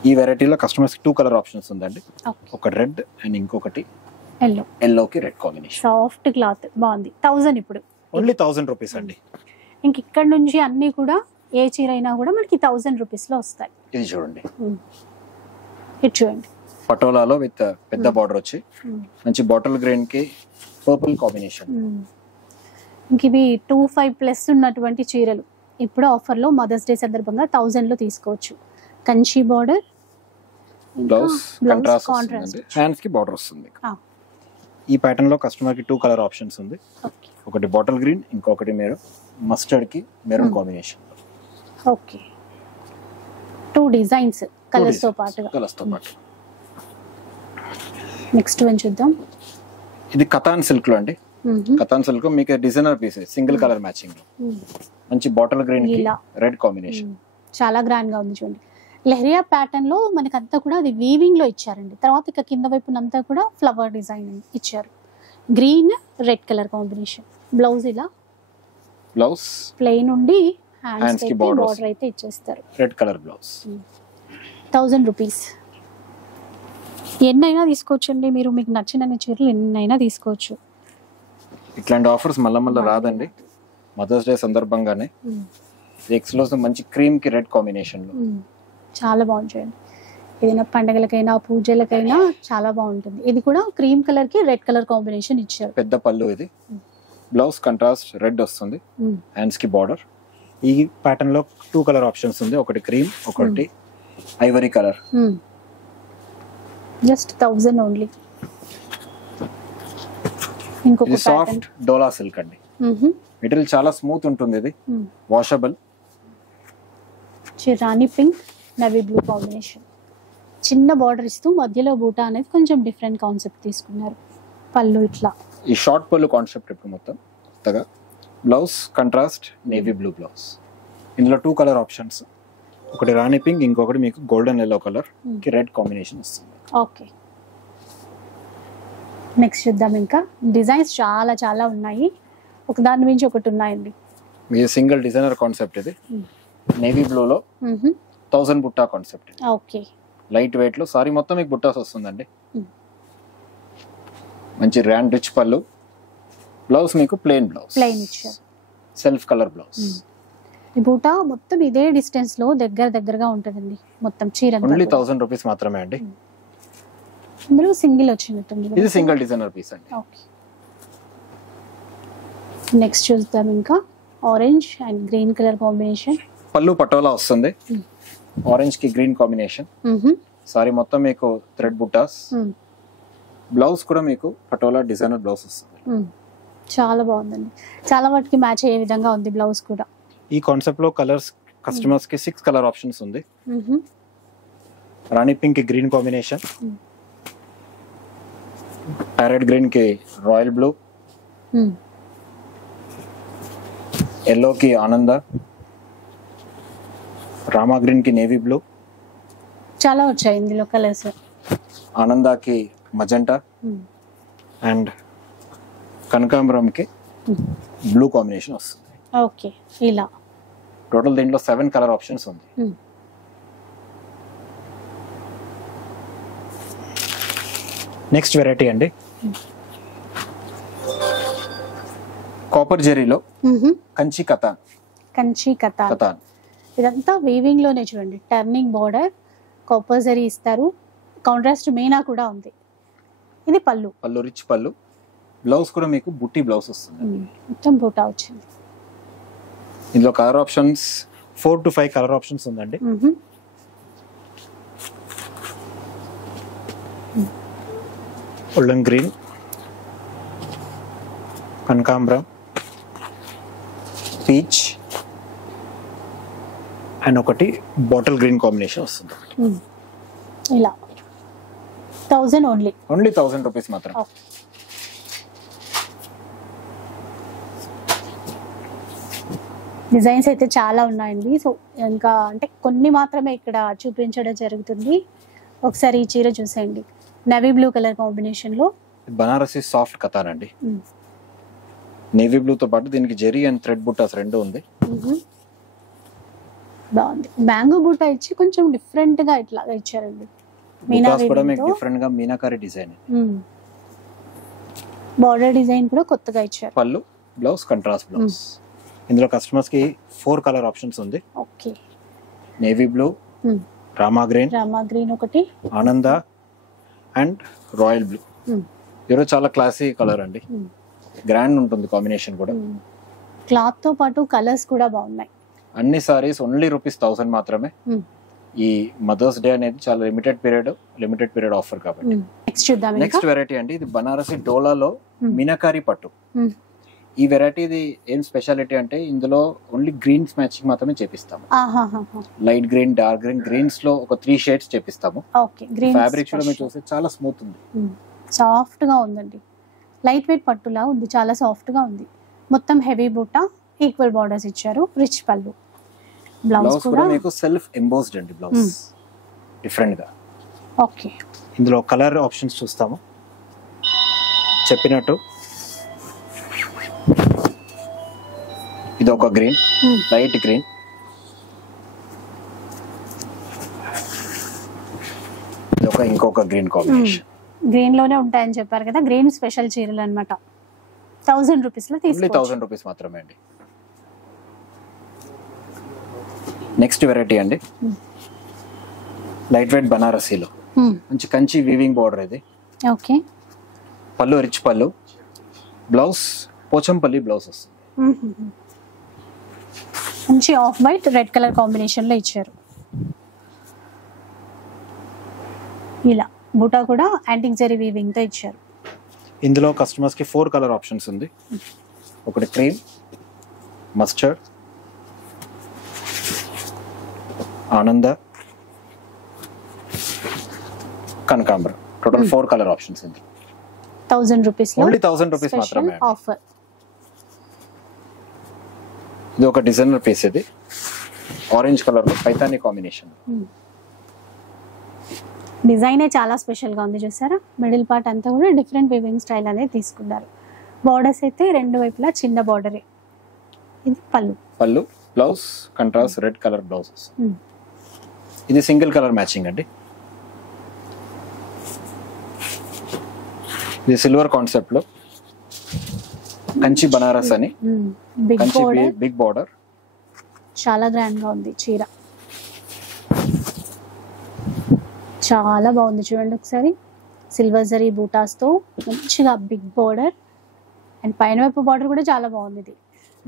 ఈ వెరైటీలో కస్టమర్స్ కి 2 కలర్ ఆప్షన్స్ ఉందండి. ఒక రెడ్ అండ్ ఇంకొకటి ఎల్లో కి రెడ్ కాంబినేషన్. సాఫ్ట్ క్లాత్ బాగుంది. 1000 ఇప్పుడు ఓన్లీ 1000 రూపీస్ అండి. ఇంక ఇక్కడ నుంచి అన్ని కూడా ఏ చీర అయినా కూడా మనకి 1000 రూపీస్ లో వస్తాయి. ఇది చూడండి, ఇది చూడండి, పటోలాలో విత్ పెద్ద బార్డర్ వచ్చి మంచి బాటిల్ గ్రీన్ కి పర్పుల్ కాంబినేషన్. ఇంక ఇవి 25+ ఉన్నటువంటి చీరలు ఇప్పుడు ఆఫర్ లో మదర్స్ డే సందర్భంగా 1000 లో తీసుకోవచ్చు. Kanchi border, blouse contrast, hands కి బార్డర్ వస్తుంది. ఈ ప్యాటర్న్ లో కస్టమర్ కి 2 కలర్ ఆప్షన్స్ ఉంది. ఒకటి బాటిల్ గ్రీన్, ఇంకొకటి మస్టర్డ్ కి maroon combination. Okay, 2 designs colours తో పాటు. నెక్స్ట్ వన్ చూద్దాం. ఇది కతాన్ సిల్క్ లో అండి. కతాన్ సిల్క్ మీకు designer piece single colour matching లో మంచి బాటిల్ గ్రీన్ కి రెడ్ కాంబినేషన్. చాలా గ్రాండ్ గా ఉంది చూడండి. లెహరియా ప్యాటర్న్ లో మనకి అంతా కూడా అది వీవింగ్ లో ఇచ్చారండి. తర్వాత ఇక కింద వైపునంతా కూడా ఫ్లవర్ డిజైన్ ఇచ్చారు. Green red colour combination. Blouse ఇలా బ్లౌజ్ ప్లెయిన్ ఉండి హ్యాండ్స్ కి బార్డర్ అయితే ఇచ్చేస్తారు. Red colour blouse. 1000 రూపీస్. ఎన్నైనా తీసుకోవచ్చండి మీరు. మీకు నచ్చిన చీరలు ఎన్నైనా తీసుకోవచ్చు. ఇట్లాంటి ఆఫర్స్ మళ్ళా రాదండి. మదర్స్ డే సందర్భంగానే ఎక్స్క్లూసివ్ మంచి క్రీమ్ కి రెడ్ కాంబినేషన్ లో చాలా బాగుంటుంది. ఏదైనా పండగలకైనా పూజలకైనా చాలా బాగుంటుంది. ఇది కూడా క్రీమ్ కలర్ కి రెడ్ కలర్ కాంబినేషన్ ఇచ్చారు. పెద్ద పళ్ళు ఇది. బ్లౌజ్ కంట్రాస్ట్ రెడ్ వస్తుంది. హ్యాండ్స్ కి బార్డర్. ఈ ప్యాటర్న్ లో 2 కలర్ ఆప్షన్స్ ఉంది. ఒకటి క్రీమ్, ఒకటి ఐవరీ కలర్. Just 1000 only. ఇంకొక సాఫ్ట్ డోలా సిల్క్ అండి. మెటీరియల్ చాలా స్మూత్ ఉంటుంది. ఇది వాషబుల్. రాణి పింక్ నవీ బ్లూ కాంబినేషన్. చిన్న బార్డర్ ఇస్తూ మధ్యలో బూటా అనేది కొంచెం డిఫరెంట్ కాన్సెప్ట్ తీసుకున్నారు. పళ్ళు ఇట్లా ఈ షార్ట్ పళ్ళు కాన్సెప్ట్ ఇప్పుడు మొత్తం కొత్తగా. Blouse contrast navy blue blouse. ఇందులో 2 కలర్ ఆప్షన్స్. ఒకటి రాణి పింక్, ఇంకొకటి మీకు గోల్డెన్ ఎల్లో కలర్ కి రెడ్ కాంబినేషన్ వస్తుంది. ఓకే, నెక్స్ట్ చూద్దాం. ఇంకా డిజైన్స్ చాలా చాలా ఉన్నాయి. ఒక దాని మించి ఒకటి ఉన్నాయండి. మీ సింగిల్ డిజైనర్ కాన్సెప్ట్ ఇది. నేవీ బ్లూ లో 1000 Butta concept. Okay, light weight లో సారీ మొత్తం మీకు బుట్టాస్ వస్తుందండి. మంచి ర్యాండ్ రిచ్ పళ్ళు. బ్లౌజ్ మీకు ప్లెయిన్ బ్లౌజ్. ప్లెయిన్ ఇచ్చారు. Self colour blouse. ఈ బూటా మొత్తం ఇదే డిస్టెన్స్ లో దగ్గరగా ఉంటుందండి. మొత్తం చీర ఓన్లీ 1000 రూపీస్ మాత్రమే అండి. ఇందులో సింగిల్ వచ్చినట్టుంది. ఇది సింగిల్ డిజైనర్ పీస్ అండి. ఓకే, నెక్స్ట్ చూద్దాం. ఇంకా orange and green colour combination. పళ్ళు పటోలా వస్తుంది. ఆరెంజ్ కి గ్రీన్ కాంబినేషన్. సారీ మొత్తం మీకు థ్రెడ్ బుట్టాస్. బ్లౌజ్ కూడా మీకు పటోలా డిజైనర్ బ్లౌజ్ వస్తుంది. చాలా బాగుందండి. చాలా వాటికి మ్యాచ్ అయ్యే విధంగా ఉంది బ్లౌజ్ కూడా. ఈ కాన్సెప్ట్ లో కలర్స్ కస్టమర్స్ కి 6 కలర్ ఆప్షన్స్ ఉంది. రాణి పింక్ కి గ్రీన్ కాంబినేషన్. ప్యారెట్ గ్రీన్ కి రాయల్ బ్లూ. ఎల్లో కి ఆనంద. రామా గ్రీన్ కి నేవీ బ్లూ. చాలా వచ్చాయి ఇందులో కలర్స్. ఆనందాకి మజంటా అండ్ కనకాంబరం కి బ్లూ కాంబినేషన్ వస్తుంది. ఓకే, ఇలా టోటల్ దీంట్లో 7 కలర్ ఆప్షన్స్ ఉంది. నెక్స్ట్ వెరైటీ అండి. కాపర్ జెరీలో కంచి కతాన్. కంచి కతాన్. ఇదంతా వీవింగ్ లోనే చూడండి. టర్నింగ్ బార్డర్, కాపర్ జరీ ఇస్తారు. కాంట్రాస్ట్ మీనా కూడా ఉంది. ఇది పళ్ళు. పళ్ళు రిచ్ పళ్ళు. బ్లౌజ్ కూడా మీకు బుట్టి బ్లౌజ్ వస్తుంది. మొత్తం బూటా వచ్చింది. ఇందులో colour options 4 to 5 colour options ఉందండి. గోల్డెన్ గ్రీన్, కనకాంబరం, పీచ్ అండ్ ఒకటి బాటిల్ గ్రీన్ కాంబినేషన్ వస్తుంది. ఇలా 1000 ఓన్లీ. 1000 రూపీస్ మాత్రం. డిజైన్స్ అయితే చాలా ఉన్నాయండి. సో ఇంకా అంటే కొన్ని మాత్రమే ఇక్కడ చూపించడం జరుగుతుంది. ఒకసారి ఈ చీర చూసేయండి. నేవీ బ్లూ కలర్ కాంబినేషన్ లో బనారసి సాఫ్ట్ కతాన్ అండి. నేవీ బ్లూ తో పాటు దీనికి జెరీ అండ్ థ్రెడ్ బుట్టాస్ రెండు ఉంది. బాగుంది. మ్యాంగో బూటా ఇచ్చి కొంచెం డిఫరెంట్ గా ఇట్లా ఇచ్చారండి. బుట్టాస్ కూడా మీకు డిఫరెంట్ గా మీనాకారి డిజైన్. బార్డర్ డిజైన్ కూడా కొత్తగా ఇచ్చారు. పళ్ళు, బ్లౌజ్ కంట్రాస్ట్ బ్లౌజ్. ఇందులో కస్టమర్స్ కి 4 కలర్ ఆప్షన్స్ ఉంది. Okay, navy blue, Rama green ఒకటి, ఆనంద అండ్ రాయల్ బ్లూ. ఈరోజు చాలా క్లాసీ కలర్ అండి. గ్రాండ్ ఉంటుంది కాంబినేషన్ కూడా. క్లాత్ తో పాటు కలర్స్ కూడా బాగున్నాయి. అన్ని సారీస్ ఓన్లీ ₹1000 మాత్రమే. ఈ మదర్స్ డే అనేది చాలా లిమిటెడ్ పీరియడ్ ఆఫర్ కాబట్టి. నెక్స్ట్ వెరైటీ అండి. ఇది బనారసి డోలాలో మీనాకారి పట్టు. ఈ వెరైటీ ఏం స్పెషాలిటీ అంటే ఇందులో ఓన్లీ గ్రీన్స్ మ్యాచింగ్ మాత్రమే చేపిస్తాము. లైట్ గ్రీన్, డార్క్ గ్రీన్స్ లో ఒక 3 షేడ్స్ చేపిస్తాము. ఫ్యాబ్రిక్ కూడా మీరు చూస్తే చాలా స్మూత్ ఉంది. సాఫ్ట్గా ఉందండి, లైట్ వెయిట్ పట్టులా ఉంది, చాలా సాఫ్ట్గా ఉంది. మొత్తం హెవీ బూట, ఈక్వల్ బార్డర్స్ ఇచ్చారు, రిచ్ పళ్ళు. బ్లౌజ్ బ్లౌజ్ కూడా కూడా మీకు సెల్ఫ్ ఎంబోస్డ్ అండి బ్లౌజ్ డిఫరెంట్ గా. ఓకే, ఇందులో కలర్ ఆప్షన్స్ చూస్తాము. చెప్పినట్టు ఇది ఒక గ్రీన్, లైట్ గ్రీన్, ఇది ఒక ఇంకొక గ్రీన్ కాంబినేషన్. గ్రీన్ లోనే ఉంటాయని చెప్పారు కదా, గ్రీన్ స్పెషల్ చీరలు అనమాట. 1000 రూపీస్ లో ఓన్లీ తీసుకోవచ్చు. 1000 రూపీస్ మాత్రమే అండి. నెక్స్ట్ వెరైటీ అండి, లైట్ వెయిట్ బనారసీలో మంచి కంచి వీవింగ్ బార్డర్ ఇది. ఓకే, పళ్ళు రిచ్ పళ్ళు, బ్లౌజ్ పోచంపల్లి బ్లౌజ్ వస్తుంది. మంచి off white red colour combination లో ఇచ్చారు. ఇలా బూటా కూడా యాంటిక్ జరీ వీవింగ్ తో ఇచ్చారు. ఇందులో కస్టమర్స్ కి 4 కలర్ ఆప్షన్స్ ఉంది. ఒకటి క్రీమ్, మస్టర్డ్, ఆనంద, కనకాంబరం. టోటల్ 4 కలర్ ఆప్షన్స్ ఉంది. 1000 రూపీస్ లో ఓన్లీ 1000 రూపీస్ మాత్రమే. ఆఫర్. ఇది ఒక డిజైనర్ పీస్, ఇది ఆరెంజ్ కలర్ లో పైతాని కాంబినేషన్. డిజైనే చాలా స్పెషల్ గా ఉంది చూసారా, మిడిల్ పార్ట్ అంతా కూడా డిఫరెంట్ వీవింగ్ స్టైల్ అనేది తీసుకున్నారు. బార్డర్స్ అయితే రెండు వైపులా చిన్న బార్డరే. ఇది పళ్ళు, పళ్ళు blouse contrast red colour blouse. ఇది సింగిల్ కలర్ మ్యాచింగ్ అండి. ఇది సిల్వర్ కాన్సెప్ట్ లో కంచి బనారస్ అని, big Kanchi border, big border, చాలా గ్రాండ్ గా ఉంది చీర. చాలా బాగుంది చూడండి ఒకసారి, సిల్వర్ జరీ బూటాస్ తో మంచిగా బిగ్ బార్డర్, అండ్ పైన వైపు బార్డర్ కూడా చాలా బాగుంది. ఇది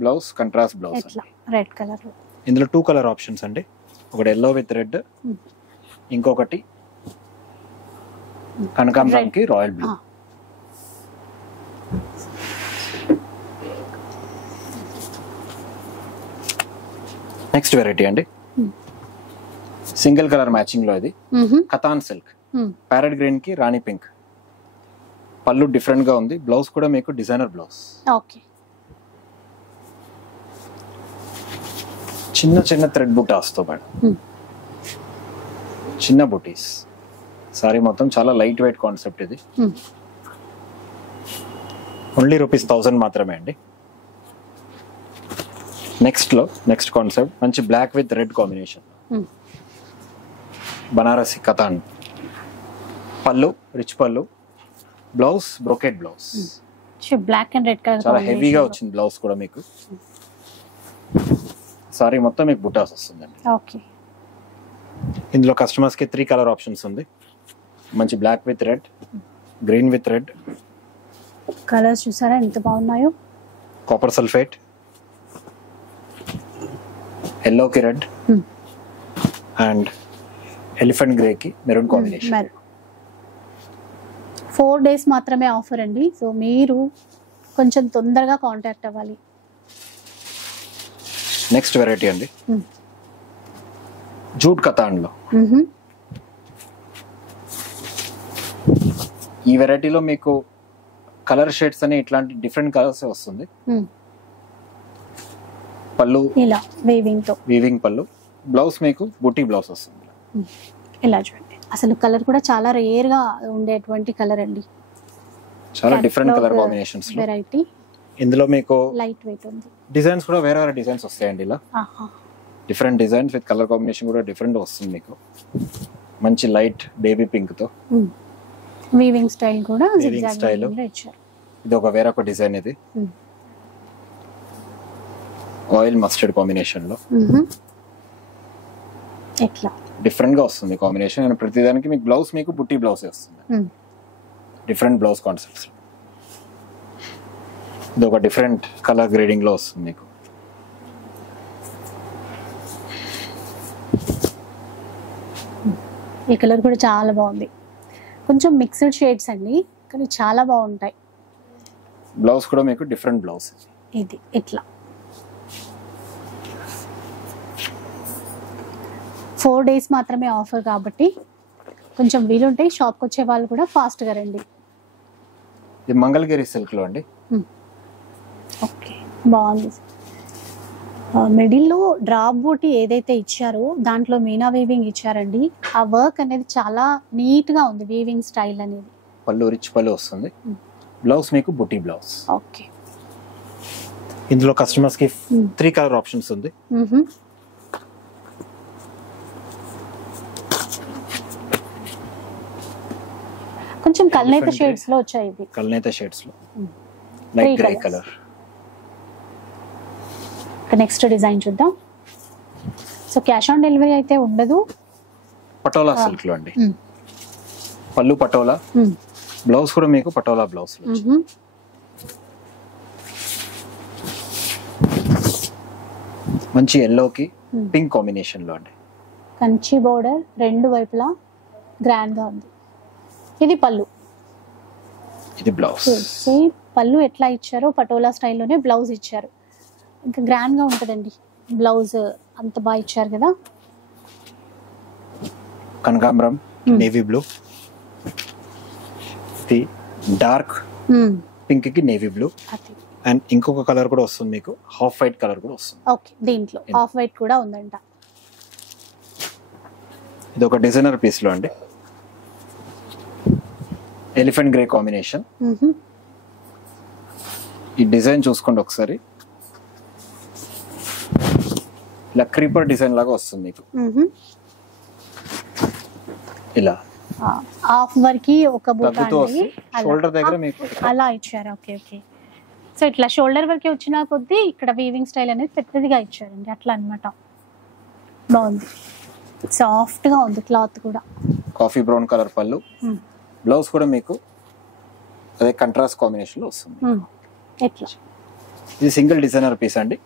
బ్లౌజ్ కంట్రాస్ట్ బ్లౌజ్. ఎట్లా రెడ్ కలర్ లో. ఇందులో 2 కలర్ ఆప్షన్స్ అండి. ఒకటి ఎల్లో విత్ రెడ్, ఇంకొకటి కనకాంబరంకి రాయల్ బ్లూ. నెక్స్ట్ వెరైటీ అండి, సింగిల్ కలర్ మ్యాచింగ్ లో ఇది కతాన్ సిల్క్, ప్యారెట్ గ్రీన్ కి రాణి పింక్. పళ్ళు డిఫరెంట్ గా ఉంది, బ్లౌజ్ కూడా మీకు డిజైనర్ బ్లౌజ్. ఓకే, చిన్న చిన్న థ్రెడ్ బూటాస్ తో మేడం, చిన్న బూటీస్. సారీ మొత్తం చాలా లైట్ వెయిట్ కాన్సెప్ట్ ఇది. ఓన్లీ ₹1000 మాత్రమే అండి. నెక్స్ట్ కాన్సెప్ట్ మంచి black with red combination, Banarasi Katan. పళ్ళు రిచ్ పళ్ళు, blouse brocade blouse. Black and red colour చాలా హెవీగా వచ్చింది బ్లౌజ్ కూడా మీకు. సారీ మొత్తం మీకు బుటాస్ వస్తుందండి. ఓకే, ఇందులో కస్టమర్స్ కి 3 కలర్ ఆప్షన్స్ ఉంది. మంచి black with red, green with red. Colours చూసారా ఎంత బాగున్నాయో. కాపర్ సల్ఫేట్, ఎల్లో కి రెడ్, అండ్ ఎలిఫెంట్ గ్రే కి మెరూన్ కాంబినేషన్. 4 days మాత్రమే ఆఫర్ అండి, సో మీరు కొంచెం తొందరగా కాంటాక్ట్ అవ్వాలి. నెక్స్ట్ వెరైటీ అండి, జూట్ కతాన్ లో. ఈ వెరైటీలో మీకు కలర్ షేడ్స్ అని ఇట్లాంటి డిఫరెంట్ కలర్స్ వస్తుంది. పళ్ళు ఇలా వీవింగ్ పళ్ళు, బ్లౌజ్ మీకు బుటీ బ్లౌజ్ వస్తుంది. ఇలా చూడండి, అసలు కలర్ కూడా చాలా రేర్ గా ఉండేటువంటి కలర్ అండి. చాలా డిఫరెంట్ కలర్ కాంబినేషన్స్ లో వెరైటీ. ఇందులో మీకు లైట్ వెయిట్ ఉంది, డిజైన్స్ కూడా వేరే వేరే డిజైన్స్ వస్తాయండి. ఇలా different designs with colour combination కూడా డిఫరెంట్ వస్తుంది మీకు. మంచి లైట్ బేబీ పింక్ తో వీవింగ్ స్టైల్ కూడా వీవింగ్ స్టైల్. ఇది ఒక వేరొక డిజైన్, ఇది ఆయిల్ మస్టర్డ్ కాంబినేషన్ లో ఎట్లా డిఫరెంట్ గా వస్తుంది కాంబినేషన్. అండ్ ప్రతిదానికి మీకు బ్లౌజ్ మీకు బుట్టి బ్లౌజ్ వస్తుంది. Different blouse concepts. ఇది ఒక డిఫరెంట్ కలర్ గ్రేడింగ్ లో వస్తుంది మీకు. ఈ కలర్ కూడా చాలా బాగుంది, కొంచెం మిక్స్డ్ షేడ్స్ అండి, కానీ చాలా బాగుంటాయి. బ్లౌజ్ కూడా మీకు డిఫరెంట్ బ్లౌజ్. ఇది ఇట్లా 4 days మాత్రమే ఆఫర్ కాబట్టి కొంచెం వీలుంటే షాప్కి వచ్చే వాళ్ళు కూడా ఫాస్ట్గా రండి. ఇది మంగళగిరి సిల్క్ లో అండి. ఓకే, బాగుంది. మిడిల్లో డ్రాప్ బూటీ ఏదైతే ఇచ్చారో దాంట్లో మీనా వీవింగ్ ఇచ్చారండి. ఆ వర్క్ అనేది చాలా నీట్ గా ఉంది, వీవింగ్ స్టైల్ అనేది. పళ్ళు రిచ్ పళ్ళు వస్తుంది. బ్లౌజ్ మీకు బుటీ బ్లౌజ్. ఓకే, ఇందులో కస్టమర్స్ కి 3 కలర్ ఆప్షన్స్ ఉంది. కొంచెం కల్నేత షేడ్స్ లో వచ్చాయి ఇవి. కల్నేత షేడ్స్ లో light grey colour. Next design చూద్దాం. సో క్యాష్ ఆన్ డెలివరీ అయితే ఉండదు. పటోలా సిల్క్ లో అండి. పళ్ళు పటోలా, బ్లౌజ్ కూడా మీకు పటోలా బ్లౌజ్. మంచి ఎల్లోకి పింక్ కాంబినేషన్ లో అండి. కంచి బోర్డర్ రెండు వైపులా గ్రాండ్ గా ఉంది. ఇది పళ్ళు, ఇది బ్లౌజ్. సేమ్ పళ్ళు ఎట్లా ఇచ్చారో పటోలా స్టైల్లోనే బ్లౌజ్ ఇచ్చారు. ఇంకా గ్రాండ్ గా ఉంటుందండి బ్లౌజ్, అంత బాగా ఇచ్చారు కదా. కనకాంబరం నేవీ బ్లూ, ఇది డార్క్ పింక్ కి నేవీ బ్లూ, అండ్ ఇంకొక కలర్ కూడా వస్తుంది మీకు, హాఫ్ వైట్ కలర్ కూడా వస్తుంది. ఓకే, దీంట్లో హాఫ్ వైట్ కూడా ఉందంట. ఇది ఒక డిజైనర్ పీస్ లో అండి. Elephant grey combination. ఈ డిజైన్ చూసుకోండి ఒకసారి, ఇలా క్రీపర్ డిజైన్ లాగా వస్తుంది మీకు. ఇలా హాఫ్ వరకు ఒక బూటా అండి, షోల్డర్ దగ్గర మీకు అలా ఇచ్చారు. ఓకే ఓకే, సో ఇట్లా షోల్డర్ వరకే వచ్చిన కొద్దీ ఇక్కడ వీవింగ్ స్టైల్ అనేది పెద్దదిగా ఇచ్చారండి, అట్లా అన్నమాట. బాగుంది, సాఫ్ట్ గా ఉంది క్లాత్ కూడా. కాఫీ బ్రౌన్ కలర్ పళ్ళు, బ్లౌజ్ కూడా మీకు అదే కంట్రాస్ట్ కాంబినేషన్ లో వస్తుంది. ఎట్లా ఇది సింగిల్ డిజైనర్ పీస్ అండి.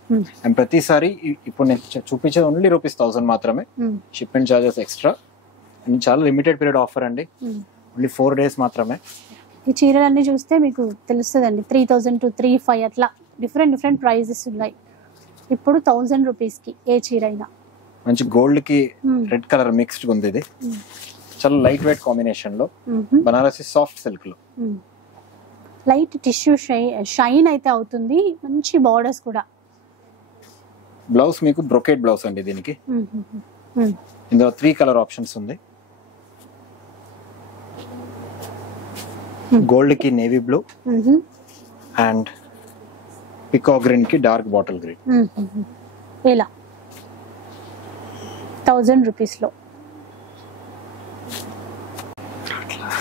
అండ్ ప్రతిసారి ఇప్పుడు నేను చూపించేది ఓన్లీ ₹1000 మాత్రమే. Shipment charges extra. అండ్ చాలా లిమిటెడ్ పీరియడ్ ఆఫర్ అండి, ఓన్లీ 4 days మాత్రమే. ఈ చీరలన్నీ చూస్తే మీకు తెలుస్తుందండి, 3000 to 3500 అట్లా డిఫరెంట్ ప్రైజెస్ ఉన్నాయి. ఇప్పుడు 1000 రూపీస్కి ఏ చీర అయినా. మంచి గోల్డ్ కి రెడ్ కలర్ మిక్స్డ్ ఉంది. ఇది చాలా లైట్ వెయిట్ కాంబినేషన్ లో, బనారసి సాఫ్ట్ సిల్క్ లో. లైట్ టిష్యూ షైన్ అయితే అవుతుంది, మంచి బార్డర్స్ కూడా. బ్లౌజ్ మీకు బ్రొకేట్ బ్లౌజ్ అండి దీనికి. ఇందులో 3 కలర్ ఆప్షన్స్ ఉంది. గోల్డ్ కి navy blue, and peacock green కి డార్క్ బాటిల్ గ్రీన్. ఇలా 1000 రూపీస్లో.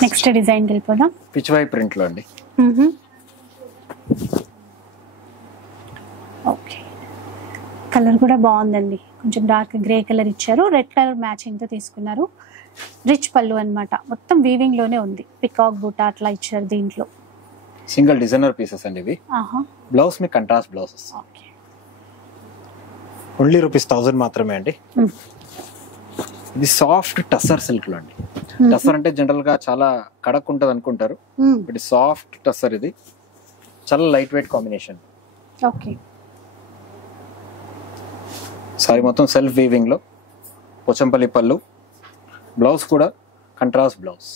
నెక్స్ట్ డిజైన్ వెళ్ళిపోదాం. పిచ్వై ప్రింట్ లో అండి. ఓకే, కలర్ కూడా బాగుందండి, కొంచెం డార్క్ గ్రే కలర్ ఇచ్చారు, రెడ్ కలర్ మ్యాచింగ్ తో తీసుకున్నారు. రిచ్ పళ్ళు అన్నమాట, మొత్తం వీవింగ్ లోనే ఉంది, పికాక్ బూటా అట్లా ఇచ్చారు దీంట్లో. సింగిల్ డిజైనర్ పీసెస్ అండి ఇవి. బ్లౌజ్ మీ కంట్రాస్ట్ బ్లౌజ్. ఓన్లీ ₹1000 మాత్రమే అండి. ఇది సాఫ్ట్ టస్సర్ సిల్క్ లో అండి. టస్సర్ అంటే జనరల్ గా చాలా కడక్ ఉంటది అనుకుంటారు, బట్ సాఫ్ట్ టస్సర్. ఇది చాలా light wait combination. Okay, sorry మొత్తం సెల్ఫ్ వీవింగ్ లో, పోచంపల్లి పళ్ళు, బ్లౌజ్ కూడా కంట్రాస్ట్ బ్లౌజ్.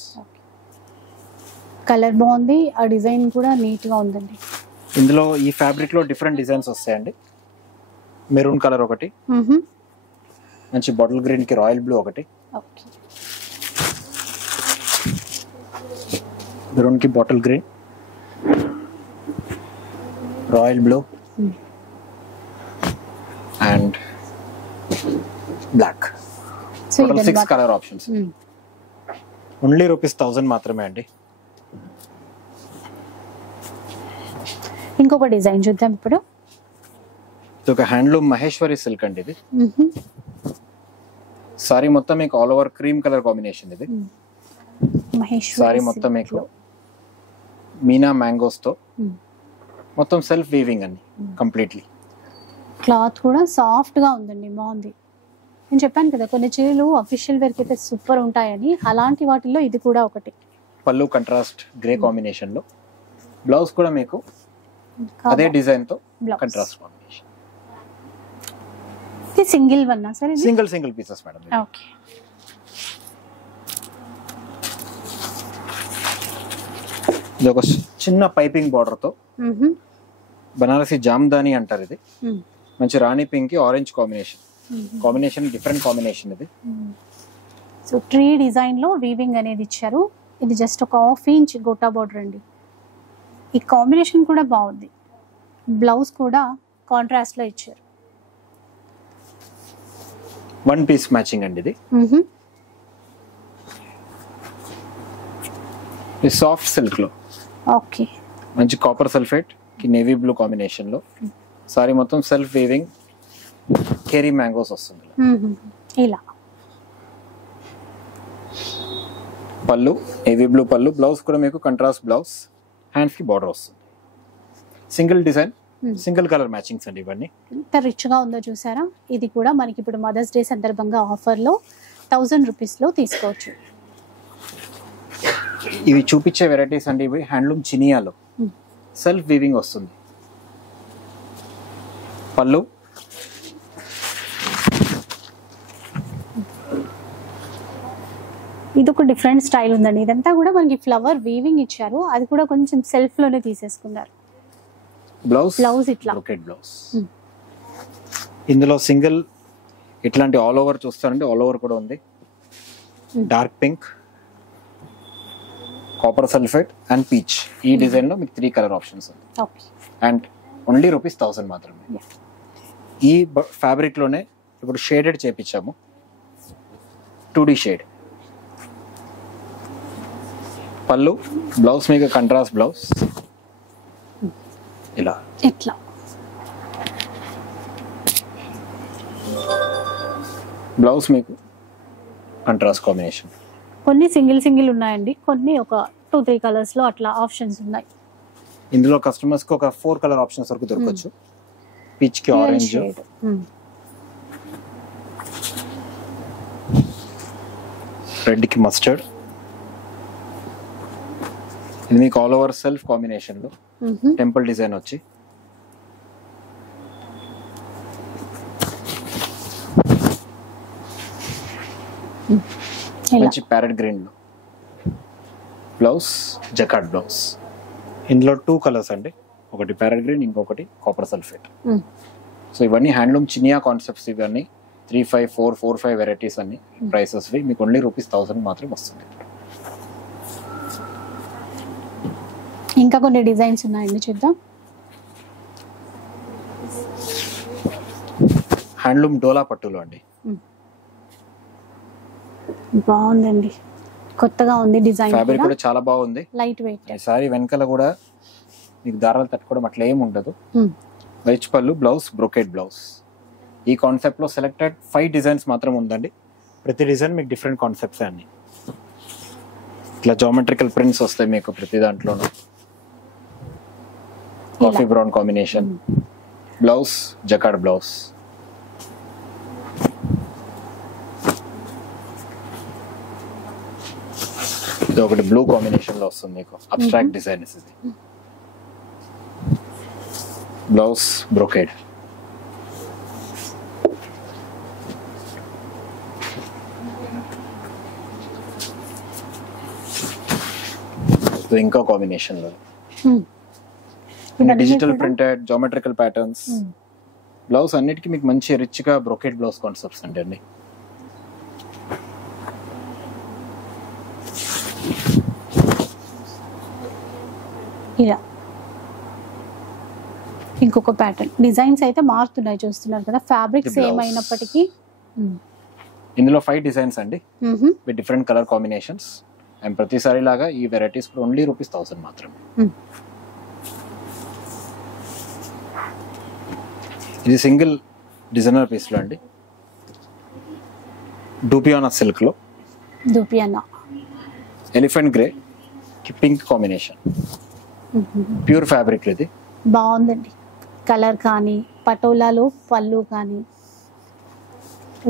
కలర్ బాగుంది, ఆ డిజైన్ కూడా నీట్ గా ఉందండి. ఇందులో ఈ ఫ్యాబ్రిక్ లో డిఫరెంట్ డిజైన్స్ వస్తాయండి. మెరూన్ కలర్ ఒకటి, మంచి బాటిల్ గ్రీన్ కి రాయల్ బ్లూ ఒకటి, మెరూన్ కి bottle green, royal blue and black. Total 6 colour options. Only ₹1000 మాత్రమే అండి. ఇంకొక డిజైన్ చూద్దాం ఇప్పుడు. ఇది ఒక హ్యాండ్లూమ్ మహేశ్వరి సిల్క్ అండి. ఇది సారీ మొత్తం మీకు all over cream colour combination. ఇది సారీ మొత్తం మీకు మీనా మ్యాంగోస్ తో మొత్తం సెల్ఫ్ వీవింగ్ అండి కంప్లీట్లీ. క్లాత్ కూడా సాఫ్ట్ గా ఉందండి, బాగుంది. నేను చెప్పాను కదా కొన్ని చీరలు అఫీషియల్ వేర్ కి అయితే సూపర్ ఉంటాయని, అలాంటి వాటిల్లో ఇది కూడా ఒకటి. పళ్ళు కంట్రాస్ట్ గ్రే కాంబినేషన్ లో, బ్లౌజ్ కూడా మీకు అదే డిజైన్ తో కంట్రాస్ట్ కాంబినేషన్. ఇది సింగిల్ వన్నా సార్? Single pieces madam. ఓకే, ఇది ఒక చిన్న పైపింగ్ బార్డర్ తో బనారసి జామ్దాని అంటారు. ఇది మంచి రాణి పింక్ కి ఆరెంజ్ కాంబినేషన్ డిఫరెంట్ కాంబినేషన్ ఇది. సో ట్రీ డిజైన్ లో వీవింగ్ అనేది ఇచ్చారు. ఇది జస్ట్ ఒక 1/2 ఇంచ్ గోటా బార్డర్ అండి. ఈ కాంబినేషన్ కూడా బాగుంది. బ్లౌజ్ కూడా కాంట్రాస్ట్ లో ఇచ్చారు. వన్ పీస్ మ్యాచింగ్ అండి ఇది. ఇది సాఫ్ట్ సిల్క్ లో ఓకే, మంచి కాపర్ సల్ఫేట్ కి నేవీ బ్లూ కాంబినేషన్ లో సారీ మొత్తం సెల్ఫ్ వీవింగ్ కేరీ మ్యాంగోస్ వస్తుంది. ఇలా పళ్ళు నేవీ బ్లూ పళ్ళు, బ్లౌజ్ కూడా మీకు కంట్రాస్ట్ బ్లౌజ్, హ్యాండ్స్ కి బార్డర్ వస్తుంది. Single design single colour matchings అండి ఇవన్నీ. ఎంత రిచ్ గా ఉందో చూసారా. ఇది కూడా మనకి ఇప్పుడు మదర్స్ డే సందర్భంగా ఆఫర్ లో 1000 రూపీస్ లో తీసుకోవచ్చు. ఇవి చూపించే వెరైటీస్ అండి. ఇవి హ్యాండ్లూమ్ చినియాలో సెల్ఫ్ వీవింగ్ వస్తుంది. పళ్ళు ఇది ఒక డిఫరెంట్ స్టైల్ ఉందండి. ఇదంతా కూడా మనకి ఫ్లవర్ వీవింగ్ ఇచ్చారు. అది కూడా కొంచెం సెల్ఫ్ లోనే తీసేసుకున్నారు. బ్లౌజ్ ఇట్లా బ్రోకెట్ బ్లౌజ్. ఇందులో సింగిల్ ఇట్లాంటి ఆల్ ఓవర్ చూస్తారంటే ఆల్ ఓవర్ కూడా ఉంది. Dark pink, copper sulphate and peach. ఈ డిజైన్ లో మీకు 3 కలర్ ఆప్షన్స్ ఉంది. ఓకే, అండ్ ఓన్లీ ₹1000 మాత్రమే. ఈ ఫ్యాబ్రిక్ లోనే ఇప్పుడు షేడెడ్ చేపించాము, 2D షేడ్. పళ్ళు, బ్లౌజ్ మీకు కంట్రాస్ట్ బ్లౌజ్ ఇలా ఇట్లా. బ్లౌజ్ మీకు కంట్రాస్ట్ కాంబినేషన్. కొన్ని సింగిల్ ఉన్నాయండి, కొన్ని ఒక 2-3 కలర్స్ లో అట్లా ఆప్షన్స్ ఉన్నాయి. ఇందులో కస్టమర్స్ కి ఒక 4 కలర్ ఆప్షన్స్ వరకు దొరకచ్చు. పీచ్ కి ఆరెంజ్, రెడ్ కి మస్టర్డ్. ఇది మీకు ఆల్ ఓవర్ సెల్ఫ్ కాంబినేషన్ లో టెంపుల్ డిజైన్ వచ్చి మంచి ప్యారెట్ గ్రీన్ లో బ్లౌజ్, జకార్డ్ బ్లౌజ్. ఇందులో 2 కలర్స్ అండి, ఒకటి ప్యారెట్ గ్రీన్, ఇంకొకటి కాపర్ సల్ఫేట్. సో ఇవన్నీ హ్యాండ్లూమ్ చినియా కాన్సెప్ట్స్. ఇవన్నీ 3, 5, 4, 4, 5 వెరైటీస్ అన్ని ప్రైసెస్ మీకు ఓన్లీ ₹1000 మాత్రం వస్తుంది. ఇంకా కొన్ని డిజైన్స్ ఉన్నాయండి, చూద్దాం. హ్యాండ్లూమ్ డోలా పట్టులో అండి. బాగుందండి, కొత్తగా ఉంది డిజైన్. ఫ్యాబ్రిక్ కూడా చాలా బాగుంది, లైట్ వెయిట్. ఈసారి వెనకాల కూడా మీకు దారాలు తట్టుకోవడం అట్లా ఏమి ఉండదు. రిచ్ పళ్ళు, బ్లౌజ్ బ్రోకెట్ బ్లౌజ్. ఈ కాన్సెప్ట్ లో సెలెక్టెడ్ 5 డిజైన్స్ మాత్రం ఉందండి. ప్రతి డిజైన్ మీకు డిఫరెంట్ కాన్సెప్ట్స్ అన్ని. ఇట్లా జామెట్రికల్ ప్రింట్స్ వస్తాయి మీకు ప్రతి దాంట్లోనూ. Coffee brown combination, blouse jacquard blouse. ఇది ఒకటి బ్లూ కాంబినేషన్ లో వస్తుంది మీకు, అబ్స్ట్రాక్ట్ డిజైన్. ఇది బ్లౌజ్ బ్రోకేడ్. ఇంకో కాంబినేషన్ లో digital printed geometrical patterns. Blouse అన్నిటికీ మీకు మంచి రిచ్ గా బ్రోకెట్ బ్లౌజ్ కాన్సెప్ట్స్ అండి. ఇలా ఇంకొక ప్యాటర్న్. డిజైన్స్ అయితే మారుతున్నాయి చూస్తున్నారు కదా, ఫ్యాబ్రిక్ సేమ్ అయినప్పటికీ. ఇందులో 5 డిజైన్స్ అండి with different colour combinations. And ప్రతిసారి లాగా ఈ వెరైటీస్ కూడా ఓన్లీ ₹1000 మాత్రమే. ఇది సింగిల్ డిజైనర్ పీస్ లో అండి, డూపియానా సిల్క్ లో. డూపియానా ఎలిఫెంట్ గ్రే కి పింక్ కాంబినేషన్, ప్యూర్ ఫ్యాబ్రిక్. ఇది బాగుందండి, కలర్ కానీ పటోలాలో పళ్ళు కానీ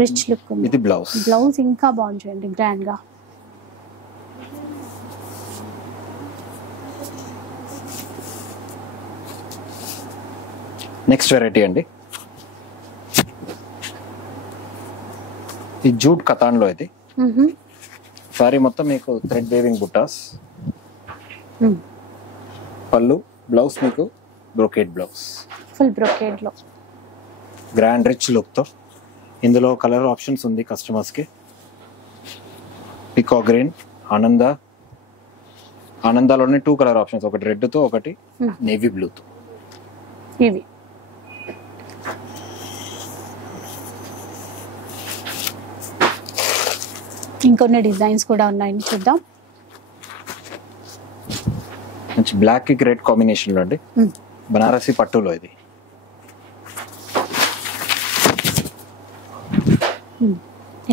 రిచ్ లుక్ ఉంది. ఇది బ్లౌజ్. బ్లౌజ్ ఇంకా బాగుంది చూడండి, గ్రాండ్ గా. నెక్స్ట్ వెరైటీ అండి, ఈ జూట్ కతాన్ లో. ఇది సారీ మొత్తం మీకు థ్రెడ్ వేవింగ్ బుట్టాస్, పళ్ళు, బ్లౌజ్ మీకు బ్రోకేడ్ బ్లౌజ్, ఫుల్ బ్రోకేడ్ లో గ్రాండ్ రిచ్ లుక్ తో. ఇందులో కలర్ ఆప్షన్స్ ఉంది కస్టమర్స్ కి. పికాక్ గ్రీన్, ఆనందాలోనే 2 కలర్ ఆప్షన్స్, ఒకటి రెడ్ తో, ఒకటి నేవీ బ్లూ తో. ఇవి ఇంకొన్ని డిజైన్స్ కూడా ఉన్నాయని చూద్దాం. మంచి బ్లాక్ కి రెడ్ కాంబినేషన్ లో అండి, బనారసి పట్టులో ఇది.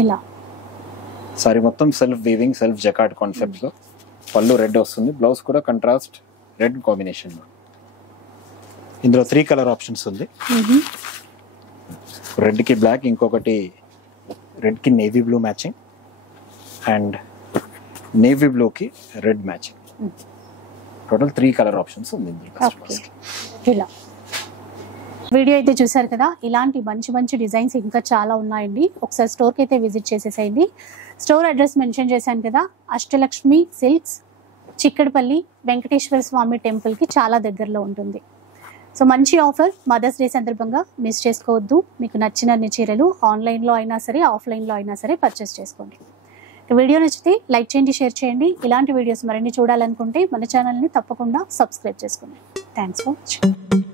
ఇలా సారీ మొత్తం self weaving, self jacquard concept లో. పళ్ళు రెడ్ వస్తుంది, బ్లౌజ్ కూడా కంట్రాస్ట్ రెడ్ కాంబినేషన్ లో. ఇందులో 3 కలర్ ఆప్షన్స్ ఉంది. రెడ్ కి బ్లాక్, ఇంకొకటి రెడ్ కి navy blue matching, and navy blue కి red matching. Total 3 colour options ఉంది ఇందులో. ఇలా వీడియో అయితే చూసారు కదా, ఇలాంటి మంచి మంచి డిజైన్స్ ఇంకా చాలా ఉన్నాయండి. ఒకసారి స్టోర్కి అయితే విజిట్ చేసేసేయండి. స్టోర్ అడ్రస్ మెన్షన్ చేశాను కదా, అష్టలక్ష్మి సిల్క్స్, చిక్కడపల్లి వెంకటేశ్వర స్వామి టెంపుల్కి చాలా దగ్గరలో ఉంటుంది. సో మంచి ఆఫర్, మదర్స్ డే సందర్భంగా మిస్ చేసుకోవద్దు. మీకు నచ్చినన్ని చీరలు ఆన్లైన్లో అయినా సరే, ఆఫ్లైన్లో అయినా సరే పర్చేస్ చేసుకోండి. వీడియో నచ్చితే లైక్ చేయండి, షేర్ చేయండి. ఇలాంటి వీడియోస్ మరిన్ని చూడాలనుకుంటే మన ఛానల్ని తప్పకుండా సబ్స్క్రైబ్ చేసుకోండి. Thanks for watching.